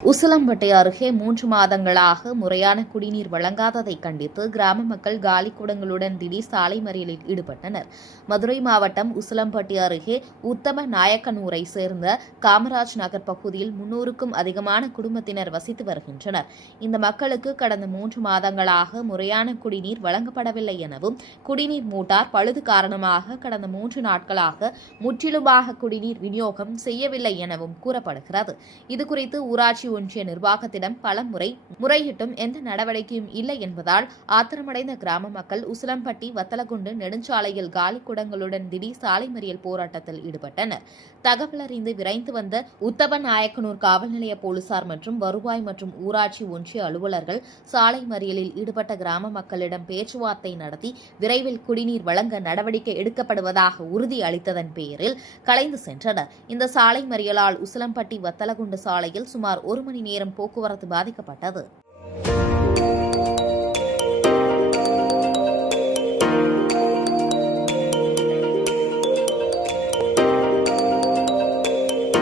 உசிலம்பட்டி அருகே 3 மாதங்களாக முறையான குடிநீர் வழங்காததை கண்டித்து கிராம மக்கள் காலிக்குடங்களுடன் திடீர் சாலை மறியலில் ஈடுபட்டனர். மதுரை மாவட்டம் உசிலம்பட்டி அருகே உத்தம நாயக்கனூரை சேர்ந்த காமராஜ் நகர் பகுதியில் 300க்கும் அதிகமான குடும்பத்தினர் வசித்து வருகின்றனர். இந்த மக்களுக்கு கடந்த 3 மாதங்களாக முறையான குடிநீர் வழங்கப்படவில்லை எனவும், குடிநீர் மோட்டார் பழுது காரணமாக கடந்த 3 நாட்களாக முற்றிலுமாக குடிநீர் விநியோகம் செய்யவில்லை எனவும் கூறப்படுகிறது. இதுகுறித்து ஊராட்சி ஒன்றிய நிர்வாகத்திடம் பல முறையிட்டும் எந்த நடவடிக்கையும் இல்லை என்பதால் ஆத்திரமடைந்த கிராம மக்கள் உசிலம்பட்டி வத்தலகுண்டு நெடுஞ்சாலையில் காலி குடங்களுடன் திடீர் சாலை மறியல் போராட்டத்தில் ஈடுபட்டனர். தகவல் அறிந்து விரைந்து வந்த உத்தம நாயக்கனூர் காவல் நிலைய போலீசார் மற்றும் வருவாய் மற்றும் ஊராட்சி ஒன்றிய அலுவலர்கள் சாலை மறியலில் ஈடுபட்ட கிராம மக்களிடம் பேச்சுவார்த்தை நடத்தி விரைவில் குடிநீர் வழங்க நடவடிக்கை எடுக்கப்படுவதாக உறுதி அளித்ததன் பேரில் கலைந்து சென்றனர். இந்த சாலை மறியலால் உசிலம்பட்டி வத்தலகுண்டு சாலையில் சுமார் 1 மணி நேரம் போக்குவரத்து பாதிக்கப்பட்டது.